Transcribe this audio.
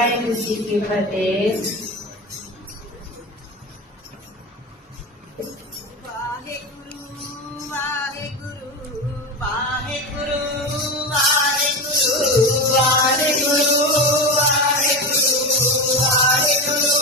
Livrai-nos de